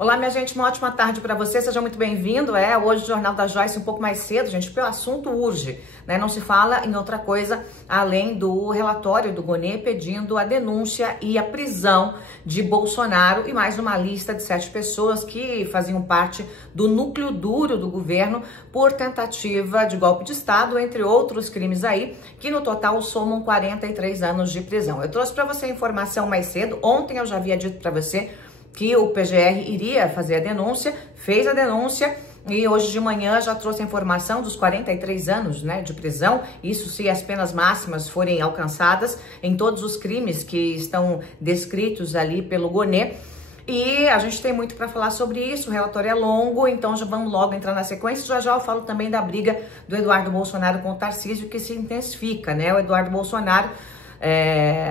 Olá, minha gente, uma ótima tarde para você, seja muito bem-vindo. Hoje o Jornal da Joyce um pouco mais cedo, gente, porque o assunto urge, né? Não se fala em outra coisa além do relatório do Gonê pedindo a denúncia e a prisão de Bolsonaro e mais uma lista de 7 pessoas que faziam parte do núcleo duro do governo por tentativa de golpe de Estado, entre outros crimes aí, que no total somam 43 anos de prisão. Eu trouxe para você a informação mais cedo, ontem eu já havia dito para você que o PGR iria fazer a denúncia, fez a denúncia e hoje de manhã já trouxe a informação dos 43 anos, né, de prisão, isso se as penas máximas forem alcançadas em todos os crimes que estão descritos ali pelo Gonê. E a gente tem muito para falar sobre isso, o relatório é longo, então já vamos logo entrar na sequência. Já eu falo também da briga do Eduardo Bolsonaro com o Tarcísio, que se intensifica, né? O Eduardo Bolsonaro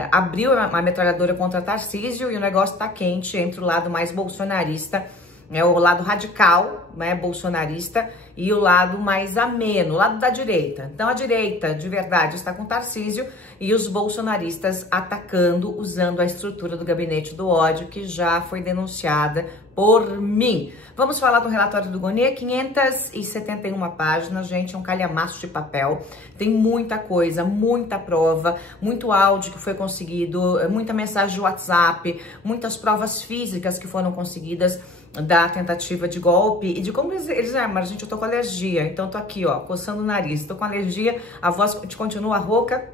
abriu uma metralhadora contra Tarcísio e o negócio tá quente entre o lado mais bolsonarista, o lado radical, né, bolsonarista, e o lado mais ameno, o lado da direita. Então a direita de verdade está com Tarcísio e os bolsonaristas atacando, usando a estrutura do gabinete do ódio que já foi denunciada por mim. Vamos falar do relatório do Gonê, 571 páginas, gente, é um calhamaço de papel. Tem muita coisa, muita prova, muito áudio que foi conseguido, muita mensagem de WhatsApp, muitas provas físicas que foram conseguidas da tentativa de golpe e de como eles mas gente, eu tô com alergia, então tô aqui, ó, coçando o nariz, tô com alergia, a voz continua rouca,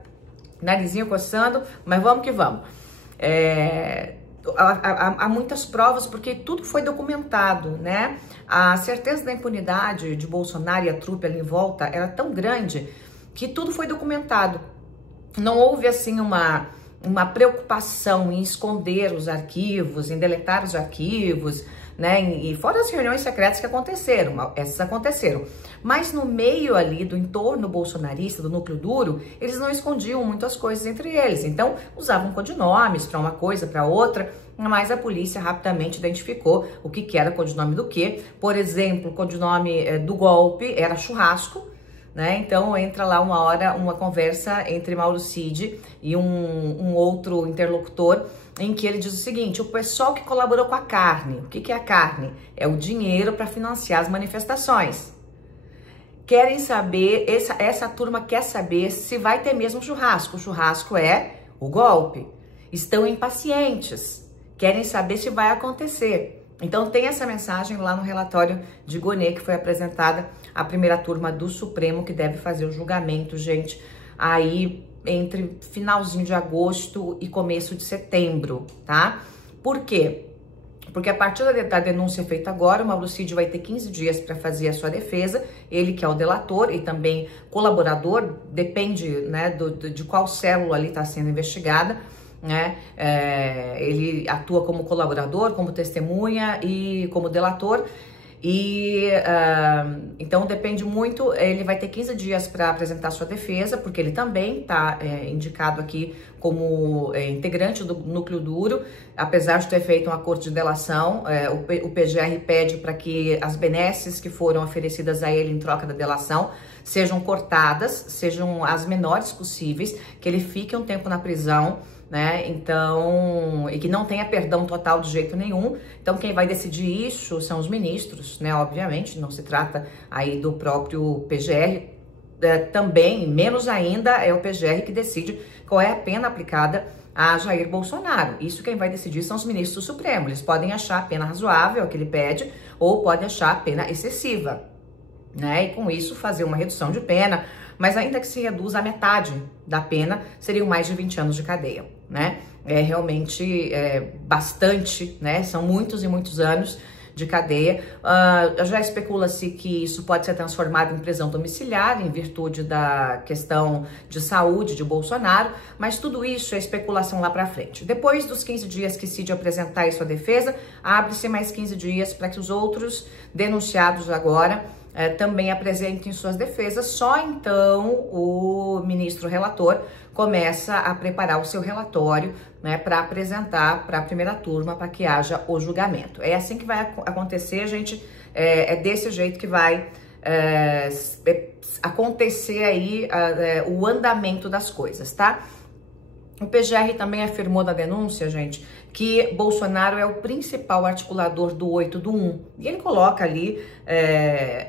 narizinho coçando, mas vamos que vamos. Há muitas provas, porque tudo foi documentado, né? A certeza da impunidade de Bolsonaro e a trupe ali em volta era tão grande que tudo foi documentado. Não houve, assim, uma preocupação em esconder os arquivos, em deletar os arquivos, né? E fora as reuniões secretas que aconteceram, essas aconteceram. Mas no meio ali do entorno bolsonarista, do núcleo duro, eles não escondiam muitas coisas entre eles. Então, usavam codinomes para uma coisa, para outra, mas a polícia rapidamente identificou o que era codinome do quê. Por exemplo, o codinome do golpe era churrasco, né? Então entra lá uma hora uma conversa entre Mauro Cid e um outro interlocutor, em que ele diz o seguinte: o pessoal que colaborou com a carne, o que é a carne? É o dinheiro para financiar as manifestações. Querem saber, essa turma quer saber se vai ter mesmo churrasco. O churrasco é o golpe. Estão impacientes, querem saber se vai acontecer. Então tem essa mensagem lá no relatório de Gonê, que foi apresentada à primeira turma do Supremo, que deve fazer o julgamento, gente, aí entre finalzinho de agosto e começo de setembro, tá? Por quê? Porque a partir da denúncia feita agora, o Mauro Cid vai ter 15 dias para fazer a sua defesa, ele que é o delator e também colaborador, depende, né, de qual célula ali está sendo investigada, né? Ele atua como colaborador, como testemunha e como delator. E então depende muito, ele vai ter 15 dias para apresentar sua defesa, porque ele também está indicado aqui como integrante do núcleo duro, apesar de ter feito um acordo de delação. O PGR pede para que as benesses que foram oferecidas a ele em troca da delação sejam cortadas, sejam as menores possíveis, que ele fique um tempo na prisão, né? Então, e que não tenha perdão total de jeito nenhum. Então, quem vai decidir isso são os ministros, né? Obviamente, não se trata aí do próprio PGR. Também, menos ainda, é o PGR que decide qual é a pena aplicada a Jair Bolsonaro. Isso quem vai decidir são os ministros do Supremo. Eles podem achar a pena razoável, que ele pede, ou podem achar a pena excessiva, né? E com isso fazer uma redução de pena, mas ainda que se reduza a metade da pena, seriam mais de 20 anos de cadeia, né? É realmente bastante, né? São muitos e muitos anos de cadeia. Já especula-se que isso pode ser transformado em prisão domiciliar, em virtude da questão de saúde de Bolsonaro, mas tudo isso é especulação lá para frente. Depois dos 15 dias que Cid apresentar aí sua defesa, abre-se mais 15 dias para que os outros denunciados agora também apresentem suas defesas. Só então o ministro relator começa a preparar o seu relatório, né, para apresentar para a primeira turma, para que haja o julgamento. É assim que vai acontecer, gente. É desse jeito que vai acontecer aí o andamento das coisas, tá? O PGR também afirmou na denúncia, gente, que Bolsonaro é o principal articulador do 8 do 1. E ele coloca ali,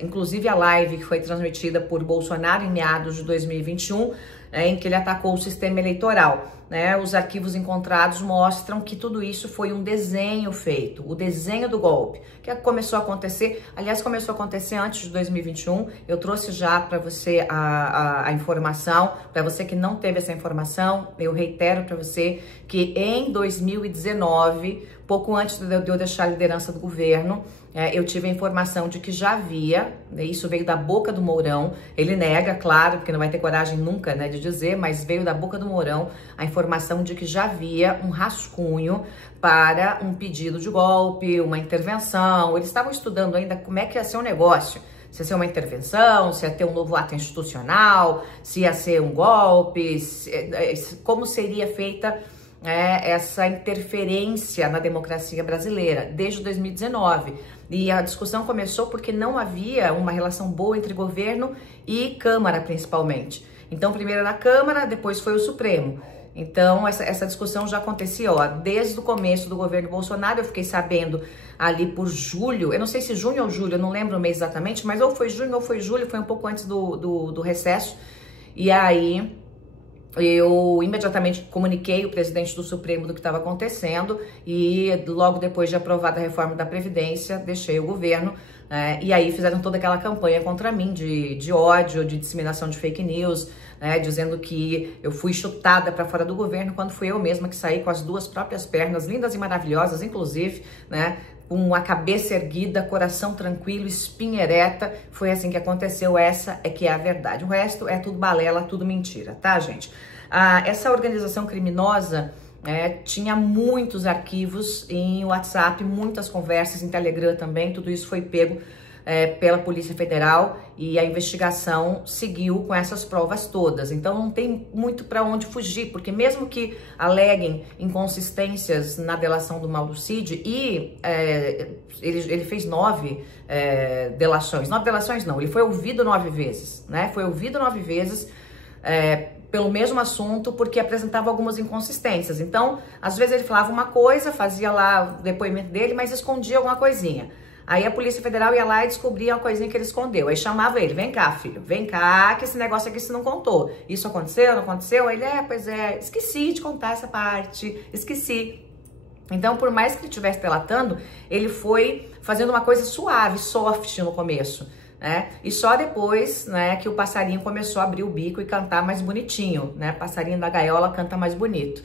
inclusive a live que foi transmitida por Bolsonaro em meados de 2021, em que ele atacou o sistema eleitoral. Né? Os arquivos encontrados mostram que tudo isso foi um desenho feito, o desenho do golpe, que começou a acontecer, aliás, começou a acontecer antes de 2021, eu trouxe já para você a informação, para você que não teve essa informação, eu reitero para você que em 2019, pouco antes de eu deixar a liderança do governo, eu tive a informação de que já havia, isso veio da boca do Mourão, ele nega, claro, porque não vai ter coragem nunca, né, de dizer, mas veio da boca do Mourão a informação de que já havia um rascunho para um pedido de golpe, uma intervenção. Eles estavam estudando ainda como é que ia ser o negócio, se ia ser uma intervenção, se ia ter um novo ato institucional, se ia ser um golpe, como seria feita essa interferência na democracia brasileira desde 2019. E a discussão começou porque não havia uma relação boa entre governo e Câmara, principalmente. Então, primeiro era a Câmara, depois foi o Supremo. Então, essa discussão já acontecia, desde o começo do governo Bolsonaro. Eu fiquei sabendo ali por julho, eu não sei se junho ou julho, eu não lembro o mês exatamente, mas ou foi junho ou foi julho, foi um pouco antes do recesso. E aí eu imediatamente comuniquei o presidente do Supremo do que estava acontecendo e logo depois de aprovada a reforma da Previdência, deixei o governo e aí fizeram toda aquela campanha contra mim de ódio, de disseminação de fake news, dizendo que eu fui chutada para fora do governo, quando fui eu mesma que saí com as duas próprias pernas, lindas e maravilhosas, inclusive, com a cabeça erguida, coração tranquilo, espinha ereta. Foi assim que aconteceu, essa é que é a verdade. O resto é tudo balela, tudo mentira, tá, gente? Essa organização criminosa tinha muitos arquivos em WhatsApp, muitas conversas em Telegram também, tudo isso foi pego pela Polícia Federal e a investigação seguiu com essas provas todas. Então não tem muito para onde fugir, porque mesmo que aleguem inconsistências na delação do Mauro Cid, e ele fez 9 delações, 9 delações não, ele foi ouvido 9 vezes, foi ouvido 9 vezes pelo mesmo assunto, porque apresentava algumas inconsistências. Então, às vezes ele falava uma coisa, fazia lá o depoimento dele, mas escondia alguma coisinha. Aí a Polícia Federal ia lá e descobria uma coisinha que ele escondeu. Aí chamava ele, vem cá, filho, vem cá, que esse negócio aqui você não contou. Isso aconteceu, não aconteceu? Aí ele, pois é, esqueci de contar essa parte, esqueci. Então, por mais que ele estivesse delatando, ele foi fazendo uma coisa suave, soft no começo. E só depois, que o passarinho começou a abrir o bico e cantar mais bonitinho, Passarinho da gaiola canta mais bonito,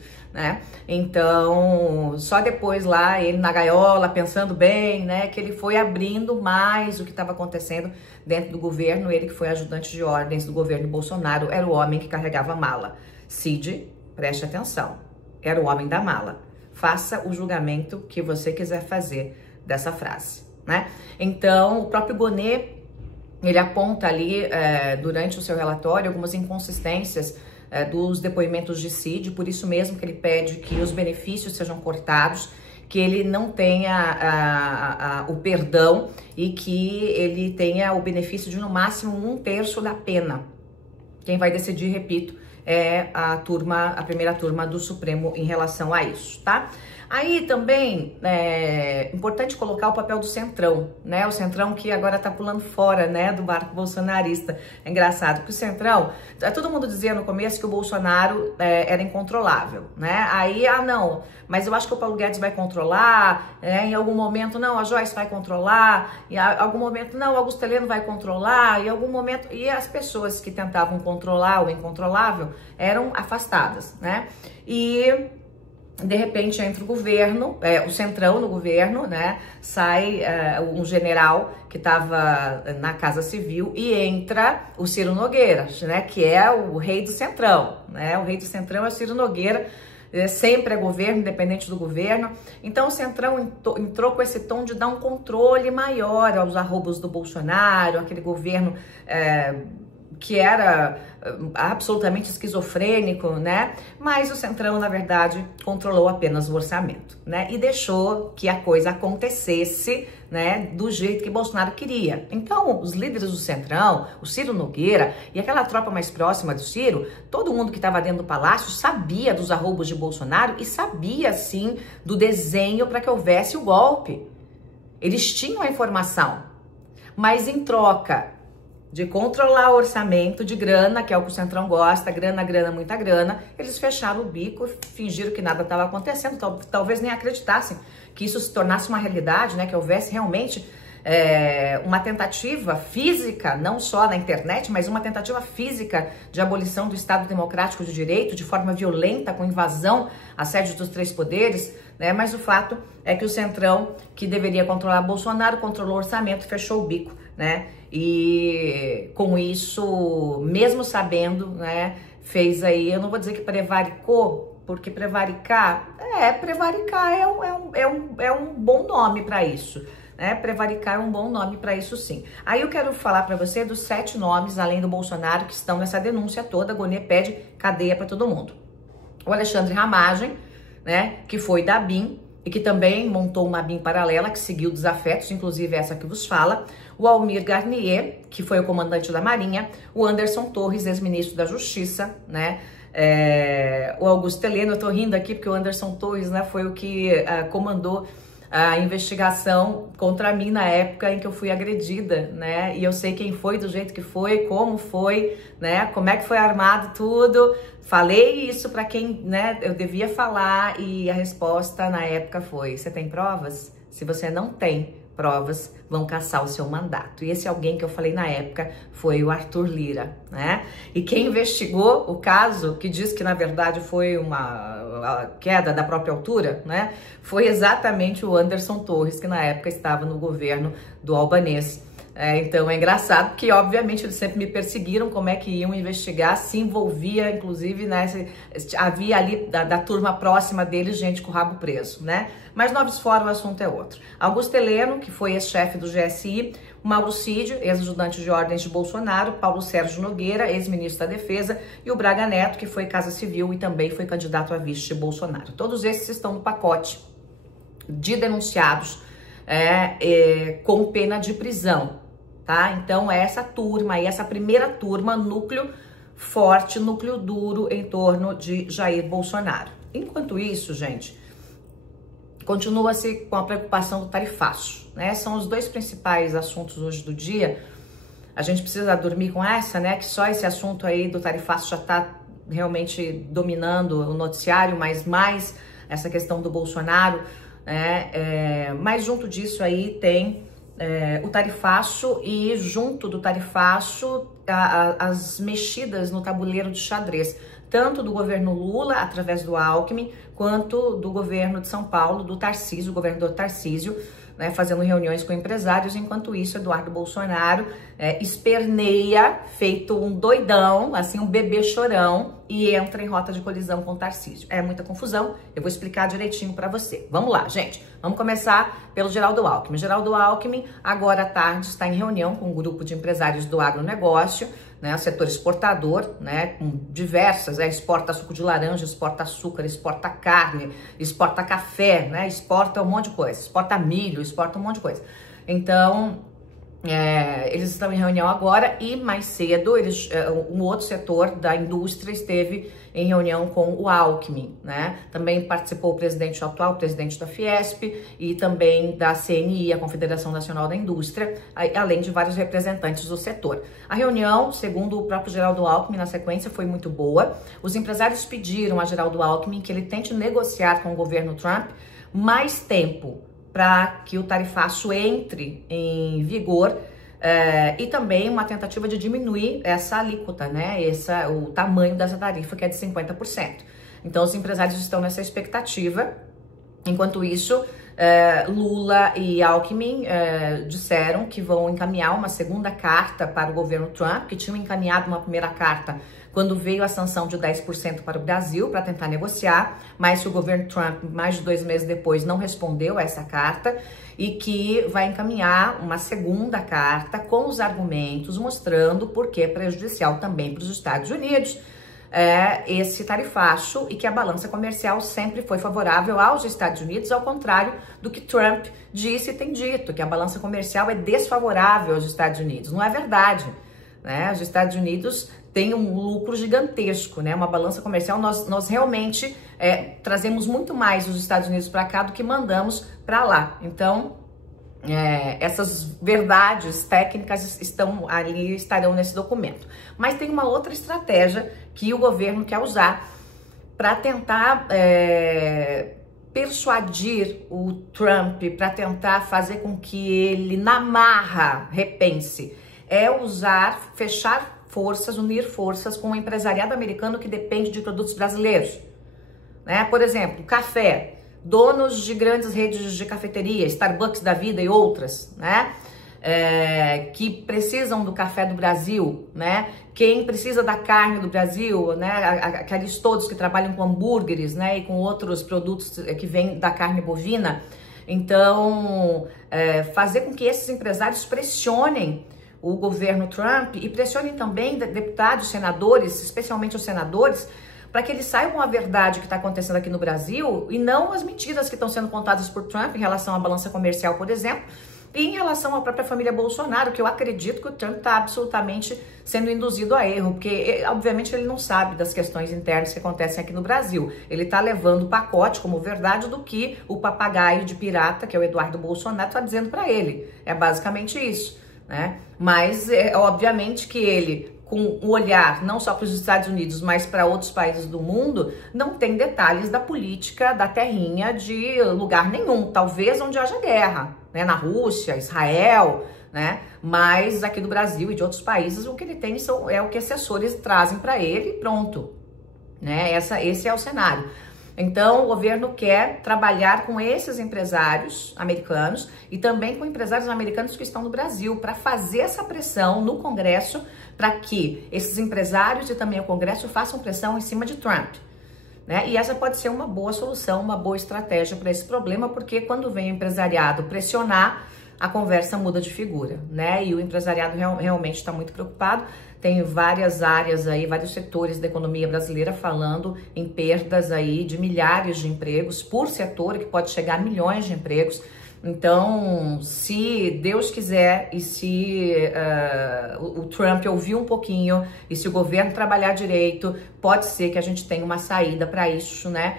Então, só depois lá, ele na gaiola, pensando bem, que ele foi abrindo mais o que estava acontecendo dentro do governo. Ele que foi ajudante de ordens do governo Bolsonaro, era o homem que carregava a mala. Cid, preste atenção, era o homem da mala. Faça o julgamento que você quiser fazer dessa frase, Então, o próprio Gonê, ele aponta ali, durante o seu relatório, algumas inconsistências dos depoimentos de Cid, por isso mesmo que ele pede que os benefícios sejam cortados, que ele não tenha o perdão e que ele tenha o benefício de, no máximo, 1/3 da pena. Quem vai decidir, repito, é a primeira turma do Supremo em relação a isso, tá? Aí também é importante colocar o papel do Centrão, O Centrão que agora tá pulando fora, do barco bolsonarista. É engraçado, porque o Centrão, todo mundo dizia no começo que o Bolsonaro era incontrolável, Aí, não, mas eu acho que o Paulo Guedes vai controlar, em algum momento, não, a Joyce vai controlar, em algum momento, não, o Augusto Heleno vai controlar, em algum momento, e as pessoas que tentavam controlar o incontrolável eram afastadas, E de repente entra o governo, o Centrão no governo, sai um general que estava na Casa Civil e entra o Ciro Nogueira, que é o rei do Centrão, O rei do Centrão é o Ciro Nogueira, sempre é governo, independente do governo. Então o Centrão entrou com esse tom de dar um controle maior aos arrobos do Bolsonaro, aquele governo que era absolutamente esquizofrênico, né? Mas o Centrão, na verdade, controlou apenas o orçamento, né? E deixou que a coisa acontecesse, né, do jeito que Bolsonaro queria. Então, os líderes do Centrão, o Ciro Nogueira e aquela tropa mais próxima do Ciro, todo mundo que estava dentro do palácio sabia dos arroubos de Bolsonaro e sabia, sim, do desenho para que houvesse o golpe. Eles tinham a informação, mas em troca de controlar o orçamento de grana, que é o que o Centrão gosta, grana, grana, muita grana, eles fecharam o bico, fingiram que nada estava acontecendo, talvez nem acreditassem que isso se tornasse uma realidade, né, que houvesse realmente uma tentativa física, não só na internet, mas uma tentativa física de abolição do Estado Democrático de Direito, de forma violenta, com invasão à sede dos três poderes, né, mas o fato é que o Centrão, que deveria controlar Bolsonaro, controlou o orçamento, fechou o bico, né, e com isso, mesmo sabendo, né, fez aí, eu não vou dizer que prevaricou, porque prevaricar é um bom nome para isso, né? Prevaricar é um bom nome para isso, sim. Aí eu quero falar para você dos 7 nomes, além do Bolsonaro, que estão nessa denúncia toda. A Gonê pede cadeia para todo mundo. O Alexandre Ramagem, né, que foi da BIM e que também montou uma BIM paralela que seguiu desafetos, inclusive essa que vos fala. O Almir Garnier, que foi o comandante da Marinha. O Anderson Torres, ex-ministro da Justiça, né? O Augusto Heleno, eu tô rindo aqui porque o Anderson Torres, né, foi o que comandou a investigação contra mim na época em que eu fui agredida, né? E eu sei quem foi, do jeito que foi, como foi, né? Como é que foi armado tudo. Falei isso para quem, né, eu devia falar e a resposta na época foi: você tem provas? Se você não tem provas, vão cassar o seu mandato. E esse alguém que eu falei na época foi o Arthur Lira, né? E quem investigou o caso, que diz que na verdade foi uma queda da própria altura, né? Foi exatamente o Anderson Torres, que na época estava no governo do Albanês. Então é engraçado porque, obviamente, eles sempre me perseguiram, como é que iam investigar, se envolvia, inclusive, né, havia ali da turma próxima deles gente com o rabo preso, né? Mas noves fora, o assunto é outro. Augusto Heleno, que foi ex-chefe do GSI, o Mauro Cid, ex-ajudante de ordens de Bolsonaro, Paulo Sérgio Nogueira, ex-ministro da Defesa, e o Braga Neto, que foi Casa Civil e também foi candidato a vice de Bolsonaro. Todos esses estão no pacote de denunciados com pena de prisão. Tá? Então, essa turma aí, essa primeira turma, núcleo forte, núcleo duro em torno de Jair Bolsonaro. Enquanto isso, gente, continua-se com a preocupação do tarifaço, né? São os 2 principais assuntos hoje do dia. A gente precisa dormir com essa, né? Que só esse assunto aí do tarifaço já tá realmente dominando o noticiário, mas mais essa questão do Bolsonaro, né? Mas junto disso aí tem o tarifaço e junto do tarifaço as mexidas no tabuleiro de xadrez, tanto do governo Lula, através do Alckmin, quanto do governo de São Paulo, do Tarcísio, o governador Tarcísio, né, fazendo reuniões com empresários. Enquanto isso, Eduardo Bolsonaro esperneia, feito um doidão, assim, um bebê chorão, e entra em rota de colisão com o Tarcísio. É muita confusão, eu vou explicar direitinho para você. Vamos lá, gente. Vamos começar pelo Geraldo Alckmin. Geraldo Alckmin, agora à tarde, está em reunião com um grupo de empresários do agronegócio, né, o setor exportador, né, com diversas, exporta suco de laranja, exporta açúcar, exporta carne, exporta café, né, exporta um monte de coisa, exporta milho, exporta um monte de coisa. Então, eles estão em reunião agora e mais cedo um outro setor da indústria esteve em reunião com o Alckmin, né? Também participou o atual presidente da Fiesp e também da CNI, a Confederação Nacional da Indústria, além de vários representantes do setor. A reunião, segundo o próprio Geraldo Alckmin, na sequência, foi muito boa. Os empresários pediram a Geraldo Alckmin que ele tente negociar com o governo Trump mais tempo para que o tarifaço entre em vigor e também uma tentativa de diminuir essa alíquota, né? O tamanho dessa tarifa, que é de 50%. Então, os empresários estão nessa expectativa. Enquanto isso, Lula e Alckmin disseram que vão encaminhar uma segunda carta para o governo Trump, que tinham encaminhado uma primeira carta quando veio a sanção de 10% para o Brasil para tentar negociar, mas que o governo Trump, mais de 2 meses depois, não respondeu a essa carta e que vai encaminhar uma segunda carta com os argumentos mostrando por que é prejudicial também para os Estados Unidos esse tarifaço e que a balança comercial sempre foi favorável aos Estados Unidos, ao contrário do que Trump disse e tem dito, que a balança comercial é desfavorável aos Estados Unidos. Não é verdade, né? Os Estados Unidos têm um lucro gigantesco, né? Uma balança comercial, nós realmente trazemos muito mais os Estados Unidos para cá do que mandamos para lá. Então, essas verdades técnicas estarão nesse documento. Mas tem uma outra estratégia que o governo quer usar para tentar persuadir o Trump, para tentar fazer com que ele, na marra, repense. Fechar forças, unir forças com o empresariado americano que depende de produtos brasileiros. Né? Por exemplo, café. Donos de grandes redes de cafeteria, Starbucks da vida e outras, né? Que precisam do café do Brasil, né? Quem precisa da carne do Brasil, né? Aqueles todos que trabalham com hambúrgueres, né? E com outros produtos que vêm da carne bovina. Então, fazer com que esses empresários pressionem o governo Trump e pressionem também deputados, senadores, especialmente os senadores, para que eles saibam a verdade que está acontecendo aqui no Brasil e não as mentiras que estão sendo contadas por Trump em relação à balança comercial, por exemplo, e em relação à própria família Bolsonaro, que eu acredito que o Trump está absolutamente sendo induzido a erro, porque obviamente ele não sabe das questões internas que acontecem aqui no Brasil. Ele está levando o pacote como verdade do que o papagaio de pirata, que é o Eduardo Bolsonaro, está dizendo para ele. É basicamente isso, né? Mas obviamente que ele, com o olhar não só para os Estados Unidos, mas para outros países do mundo, não tem detalhes da política da terrinha de lugar nenhum, talvez onde haja guerra, né? Na Rússia, Israel, né? Mas aqui do Brasil e de outros países, o que ele tem é o que assessores trazem para ele e pronto, né? Esse é o cenário. Então, o governo quer trabalhar com esses empresários americanos e também com empresários americanos que estão no Brasil para fazer essa pressão no Congresso para que esses empresários e também o Congresso façam pressão em cima de Trump, né? E essa pode ser uma boa solução, uma boa estratégia para esse problema, porque quando vem o empresariado pressionar, a conversa muda de figura, né? E o empresariado realmente está muito preocupado. Tem várias áreas aí, vários setores da economia brasileira falando em perdas aí de milhares de empregos por setor, que pode chegar a milhões de empregos. Então, se Deus quiser e se o Trump ouvir um pouquinho e se o governo trabalhar direito, pode ser que a gente tenha uma saída para isso, né?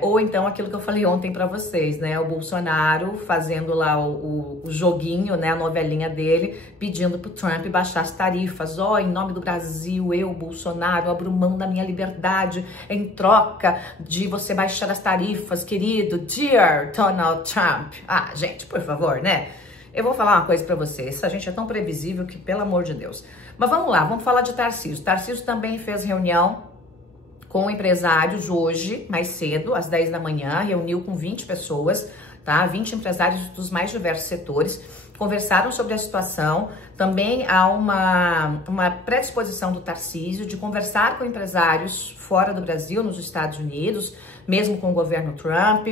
Ou então aquilo que eu falei ontem para vocês, né? O Bolsonaro fazendo lá o joguinho, né? A novelinha dele, pedindo pro Trump baixar as tarifas. Em nome do Brasil, eu, Bolsonaro, abro mão da minha liberdade em troca de você baixar as tarifas, querido Dear Donald Trump. Gente, por favor, né? Eu vou falar uma coisa para vocês. Essa gente é tão previsível que, pelo amor de Deus. Mas vamos lá, vamos falar de Tarcísio. Tarcísio também fez reunião com empresários hoje, mais cedo, às 10 da manhã, reuniu com 20 pessoas, tá? 20 empresários dos mais diversos setores, conversaram sobre a situação. Também há uma predisposição do Tarcísio de conversar com empresários fora do Brasil, nos Estados Unidos, mesmo com o governo Trump,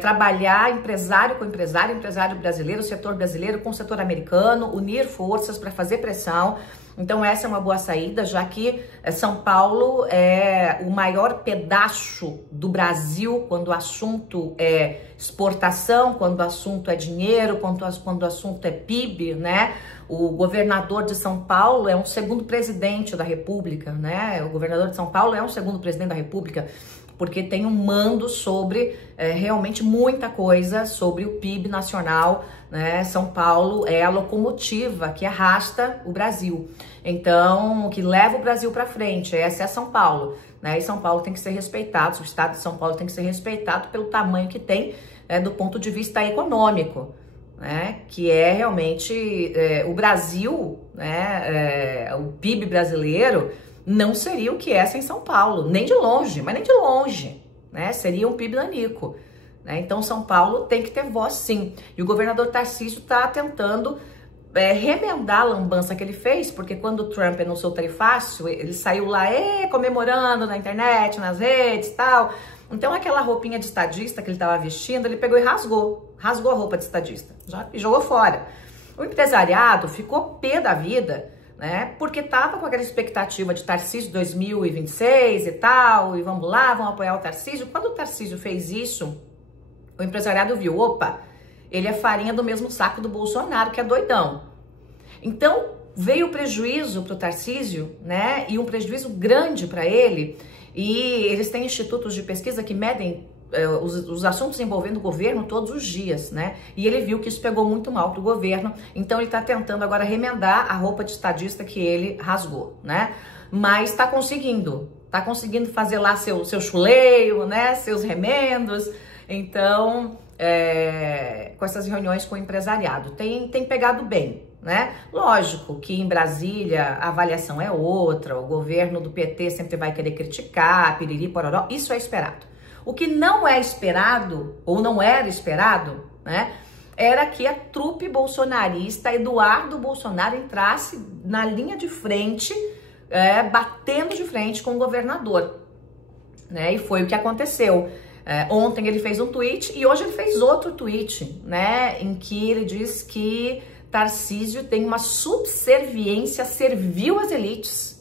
trabalhar empresário com empresário, empresário brasileiro, setor brasileiro com o setor americano, unir forças para fazer pressão. Então essa é uma boa saída, já que São Paulo é o maior pedaço do Brasil quando o assunto é exportação, quando o assunto é dinheiro, quando o assunto é PIB, né? O governador de São Paulo é um segundo presidente da República, né? O governador de São Paulo é um segundo presidente da República, porque tem um mando sobre realmente muita coisa sobre o PIB nacional, né? São Paulo é a locomotiva que arrasta o Brasil, então, que leva o Brasil para frente, essa é São Paulo, né? E São Paulo tem que ser respeitado, o estado de São Paulo tem que ser respeitado pelo tamanho que tem, do ponto de vista econômico, né? Que é realmente o Brasil, né? O PIB brasileiro não seria o que é sem São Paulo, nem de longe, mas nem de longe, né? Seria um PIB nanico, né? Então São Paulo tem que ter voz sim. E o governador Tarcísio está tentando remendar a lambança que ele fez, porque quando o Trump anunciou o tarifácio, ele saiu lá comemorando na internet, nas redes e tal. Então aquela roupinha de estadista que ele estava vestindo, ele pegou e rasgou a roupa de estadista e jogou fora. O empresariado ficou pé da vida, né? Porque tava com aquela expectativa de Tarcísio 2026 e tal, e vamos lá, vamos apoiar o Tarcísio. Quando o Tarcísio fez isso, o empresariado viu, opa, ele é farinha do mesmo saco do Bolsonaro, que é doidão. Então, veio prejuízo para o Tarcísio, né? E um prejuízo grande para ele. E eles têm institutos de pesquisa que medem os assuntos envolvendo o governo todos os dias, né? E ele viu que isso pegou muito mal para o governo. Então, ele está tentando agora remendar a roupa de estadista que ele rasgou, né? Mas está conseguindo fazer lá seu chuleio, né? Seus remendos. Então, com essas reuniões com o empresariado, tem pegado bem, né? Lógico que em Brasília a avaliação é outra, o governo do PT sempre vai querer criticar, piriri, pororó, isso é esperado. O que não é esperado, ou não era esperado, né? Era que a trupe bolsonarista Eduardo Bolsonaro entrasse na linha de frente, batendo de frente com o governador, né? E foi o que aconteceu. Ontem ele fez um tweet e hoje ele fez outro tweet, né, em que ele diz que Tarcísio tem uma subserviência servil às elites,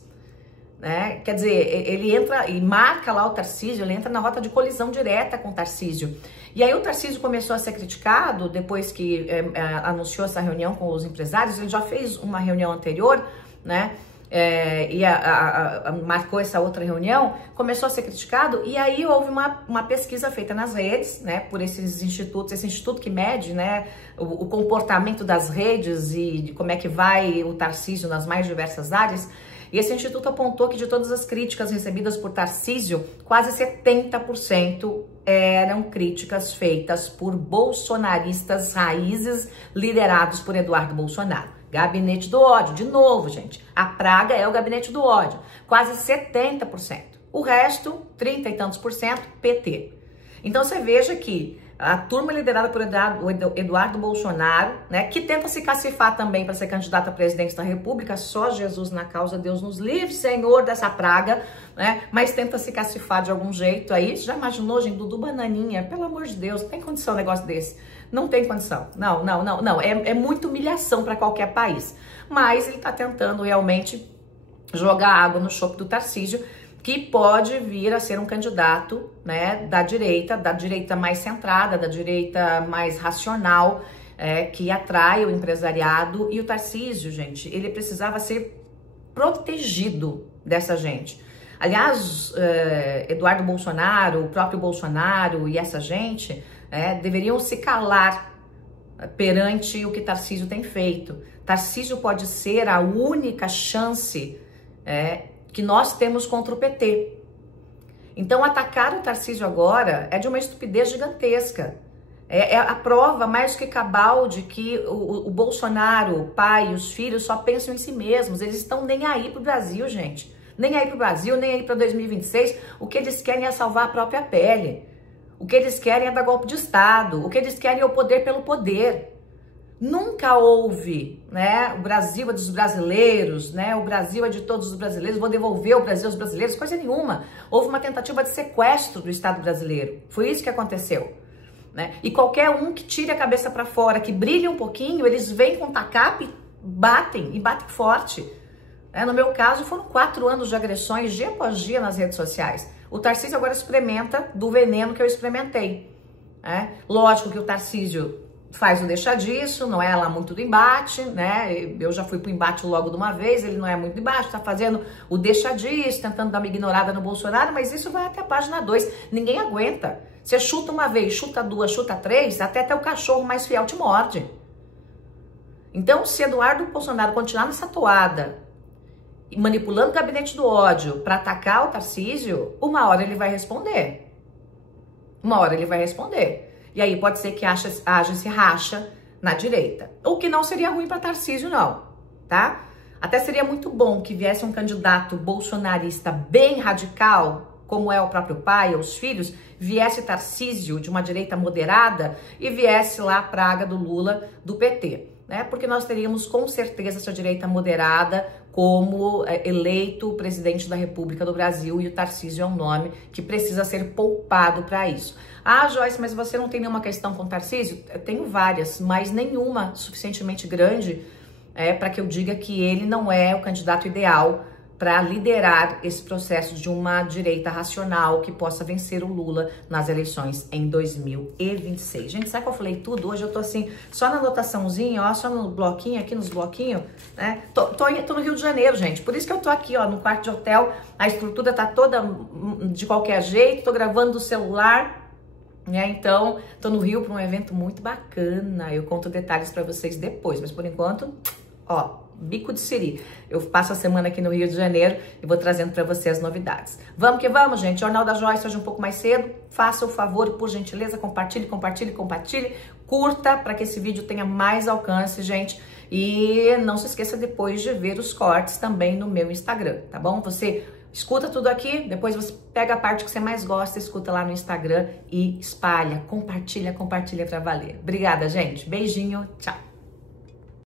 né? Quer dizer, ele entra e marca lá o Tarcísio, ele entra na rota de colisão direta com o Tarcísio. E aí o Tarcísio começou a ser criticado depois que anunciou essa reunião com os empresários. Ele já fez uma reunião anterior, né? Marcou essa outra reunião, começou a ser criticado, e aí houve uma pesquisa feita nas redes, né, por esses institutos, esse instituto que mede, né, o comportamento das redes e de como é que vai o Tarcísio nas mais diversas áreas. E esse instituto apontou que de todas as críticas recebidas por Tarcísio, quase 70% eram críticas feitas por bolsonaristas raízes liderados por Eduardo Bolsonaro. Gabinete do ódio, de novo, gente, a praga é o gabinete do ódio, quase 70%. O resto, 30 e tantos por cento, PT. Então você veja que a turma liderada por Eduardo Bolsonaro, né, que tenta se cacifar também para ser candidato a presidente da República, só Jesus na causa, Deus nos livre, Senhor, dessa praga, né, mas tenta se cacifar de algum jeito aí. Já imaginou, gente, Dudu Bananinha? Pelo amor de Deus, não tem condição um negócio desse. Não tem condição, não. É muita humilhação para qualquer país. Mas ele está tentando realmente jogar água no chope do Tarcísio, que pode vir a ser um candidato, né, da direita mais centrada, da direita mais racional, que atrai o empresariado. E o Tarcísio, gente, ele precisava ser protegido dessa gente. Aliás, Eduardo Bolsonaro, o próprio Bolsonaro e essa gente deveriam se calar perante o que Tarcísio tem feito. Tarcísio pode ser a única chance que nós temos contra o PT. Então, atacar o Tarcísio agora é de uma estupidez gigantesca. É a prova mais que cabal de que o Bolsonaro, o pai e os filhos só pensam em si mesmos. Eles estão nem aí pro Brasil, gente. Nem aí pro Brasil, nem aí para 2026. O que eles querem é salvar a própria pele. O que eles querem é dar golpe de Estado. O que eles querem é o poder pelo poder. Nunca houve, né? O Brasil é dos brasileiros, né? O Brasil é de todos os brasileiros. Vou devolver o Brasil aos brasileiros. Coisa nenhuma. Houve uma tentativa de sequestro do Estado brasileiro. Foi isso que aconteceu, né? E qualquer um que tire a cabeça para fora, que brilhe um pouquinho, eles vêm com tacape, batem forte. No meu caso, foram 4 anos de agressões dia após dia nas redes sociais. O Tarcísio agora experimenta do veneno que eu experimentei. Lógico que o Tarcísio faz o deixa disso, não é lá muito do embate, né? Eu já fui pro embate logo de uma vez, ele não é muito do embate, tá fazendo o deixa disso, tentando dar uma ignorada no Bolsonaro, mas isso vai até a página 2. Ninguém aguenta. Você chuta uma vez, chuta 2, chuta 3, até o cachorro mais fiel te morde. Então, se Eduardo Bolsonaro continuar nessa toada, manipulando o gabinete do ódio para atacar o Tarcísio, uma hora ele vai responder. Uma hora ele vai responder. E aí pode ser que haja esse racha na direita. O que não seria ruim para Tarcísio, não, tá? Até seria muito bom que viesse um candidato bolsonarista bem radical, como é o próprio pai ou os filhos, viesse Tarcísio de uma direita moderada e viesse lá a praga do Lula do PT, né? Porque nós teríamos com certeza essa direita moderada como eleito presidente da República do Brasil, e o Tarcísio é um nome que precisa ser poupado para isso. Ah, Joyce, mas você não tem nenhuma questão com o Tarcísio? Eu tenho várias, mas nenhuma suficientemente grande para que eu diga que ele não é o candidato ideal para liderar esse processo de uma direita racional que possa vencer o Lula nas eleições em 2026. Gente, sabe que eu falei tudo? Hoje eu tô assim, só na anotaçãozinha, ó, só no bloquinho, aqui nos bloquinhos, né? Tô no Rio de Janeiro, gente, por isso que eu tô aqui, ó, no quarto de hotel, a estrutura tá toda de qualquer jeito, tô gravando do celular, né? Então, tô no Rio para um evento muito bacana, eu conto detalhes para vocês depois, mas por enquanto, ó, bico de siri. Eu passo a semana aqui no Rio de Janeiro e vou trazendo para você as novidades. Vamos que vamos, gente. Jornal da Joyce hoje um pouco mais cedo. Faça o favor e, por gentileza, compartilhe, compartilhe, compartilhe. Curta para que esse vídeo tenha mais alcance, gente. E não se esqueça depois de ver os cortes também no meu Instagram, tá bom? Você escuta tudo aqui, depois você pega a parte que você mais gosta, escuta lá no Instagram e espalha, compartilha, compartilha para valer. Obrigada, gente. Beijinho, tchau.